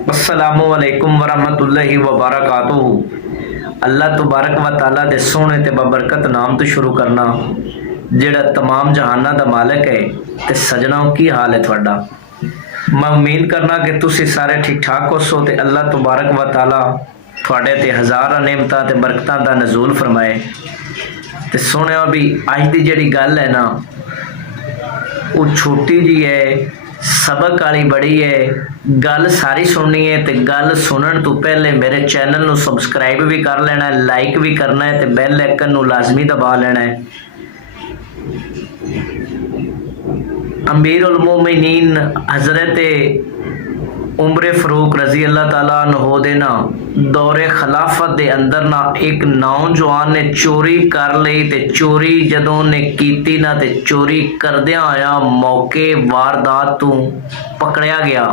अस्सलामुअलैकुम वरहमतुल्लाहि वबरकातुहू। अल्लाह तबारक व तआला दे सोहने ते बबरकत नाम तो शुरू करना जेड़ा तमाम जहाना दा मालिक है। ते सजनाओ की हाल है थोड़ा। मैं उम्मीद करना कि तुसी सारे ठीक ठाक हो ते अल्लाह तबारक व तआला थोड़े ते हज़ार नेमतां ते बरकतां दा नज़ूल फरमाए। ते सुनियो भी अज दी जेड़ी गल है ना वो छोटी जी है, सबक वाली बड़ी है। गल सारी सुननी है तो गल सुनने तो पहले मेरे चैनल को सबसक्राइब भी कर लेना है, लाइक भी करना है, तो बैल आइकन को लाजमी दबा लेना है। अमीर उल मोमिनीन हजरत उमर फरूक रजी अल्लाह ताला अन्हु दे ना दौरे खिलाफत दे अंदर ना एक नौजवान ने चोरी कर ली। ते चोरी जदों ने कीती ना ते चोरी करदियां आया मौके वारदात तो पकड़िया गया।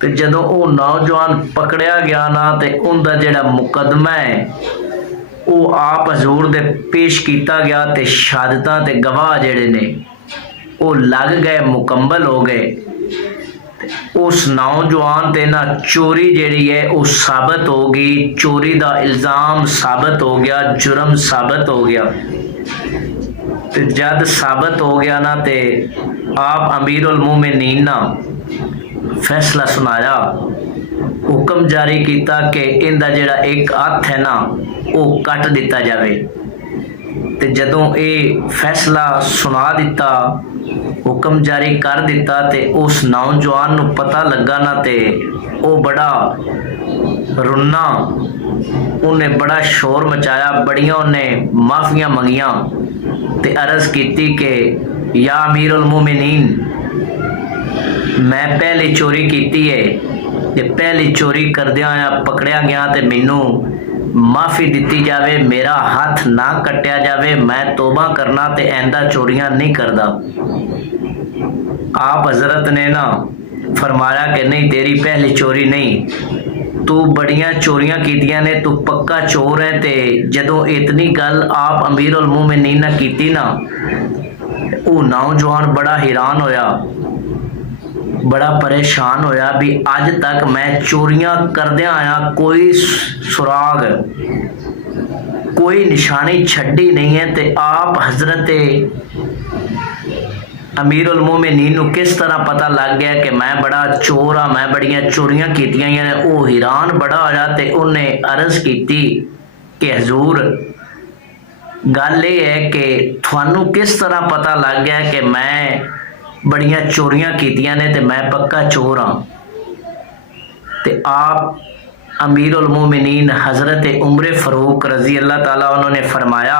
ते जदों वो नौजवान पकड़िया गया ना ते उनका जिहड़ा मुकदमा है वो आप हजूर दे पेश किया गया। ते शहादतां ते गवाह जिहड़े ने वो लग गए, मुकम्मल हो गए। उस नौजवान ते ना चोरी जिहड़ी है वो साबित हो गई, चोरी का इल्जाम साबित हो गया, जुर्म साबित हो गया। ते जद साबित हो गया ना ते आप अमीर उल मोमिनीन ना फैसला सुनाया, हुक्म जारी किया कि इनका जिहड़ा एक हथ है ना वो कट दिता जाए। ते जदों ये फैसला सुना दिता, हुक्म जारी कर दिता, ते उस नौजवान नू पता लगा ना ते वो बड़ा रुन्ना, उन्हें बड़ा शोर मचाया, बड़िया उन्हें माफियां मंगिया ते अर्ज की कि या अमीर उल मोमिनीन, मैं पहली चोरी की है ते पहली चोरी करदिया आया पकड़िया गया ते मैनू माफ़ी दी जाए, मेरा हाथ ना कट्टिया जाए, मैं तोबा करना ते ऐंदा चोरियां नहीं करदा। आप हजरत ने ना फरमाया कि नहीं, तेरी पहली चोरी नहीं, तू बड़ियां चोरियां कीतियां ने, तू पक्का चोर है। ते जदों इतनी गल आप अमीर उल मोमिनीन ने कीती ना, वो नौजवान बड़ा हैरान होया, बड़ा परेशान होया भी अज तक मैं चोरियां करदिया आया कोई सुराग, कोई निशानी छड़ी नहीं है। ते आप हजरत अमीर उल मोमिनीन नू किस तरह पता लग गया कि मैं बड़ा चोर हाँ, मैं बड़ियां चोरियां कीतियां ने। वो हैरान बड़ा होया ते उन्हें अर्ज की कि हजूर गल ये है कि थानू किस तरह पता लग गया कि मैं बड़ियां चोरियां कीतियां ने ते मैं पक्का चोर हाँ। ते आप अमीर उल मोमिनीन हजरत उमर फरूक रजी अल्लाह ताला उन्होंने फरमाया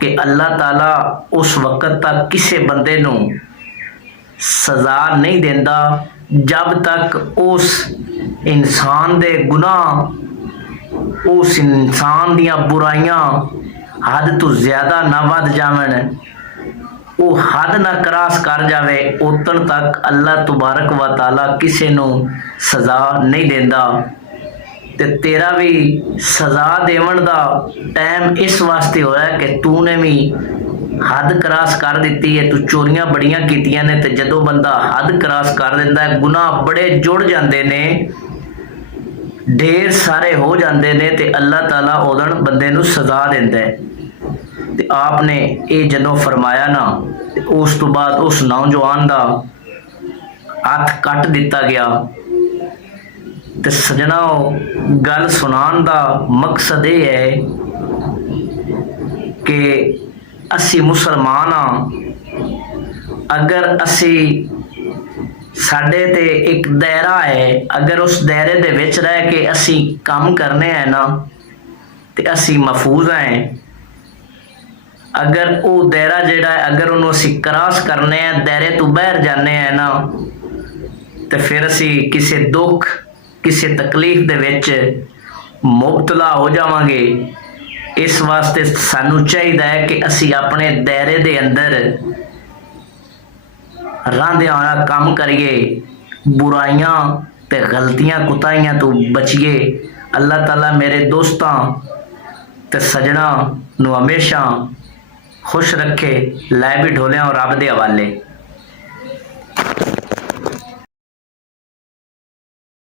कि अल्लाह ताला उस वक़्त तक किसी बंदे नू सज़ा नहीं देंदा जब तक उस इंसान दे गुनाह, उस इंसान दियां बुराइयां हद तो ज़्यादा ना वध जावन, वो हद ना क्रॉस कर जाए, उतन तक अल्लाह तबारक व तआला किसी नू सज़ा नहीं देंदा। ते तेरा भी सज़ा देवन दा टाइम इस वास्ते होया कि तूने भी हद क्रॉस कर दी है, तू चोरियां बड़ियां कीतियां ने। ते जदों बंदा हद क्रॉस कर दिंदा है, गुनाह बड़े जुड़ जाते ने, ढेर सारे हो जाते ने, ते अल्लाह ताला उदन बंदे नू सज़ा दिंदा है। ते आपने ये जदों फरमाया ना, उस तो बाद उस नौजवान का हथ कट दिता गया। ते सजना गल सुनान दा मकसद ये है कि असी मुसलमान हाँ, अगर असी साडे ते एक दायरा है, अगर उस दायरे दे विच रह के असी काम करने हैं ना ते असी महफूज हैं। अगर वो दायरा जिहड़ा है अगर उन्होंने असी क्रॉस करने हैं, दायरे तो बहर जाने हैं ना, तो फिर असी किसी दुख किसी तकलीफ दे विच मुबतला हो जावांगे। इस वास्ते सानू चाहिए है कि असी अपने दायरे दे अंदर रहंदे होया काम करिए, बुराइयां ते गलतियां कुताइयां तो बचिए। अल्लाह ताला मेरे दोस्तां ते सजना नू हमेशा खुश रखे। लै भी ढोलिया और रब दे हवाले।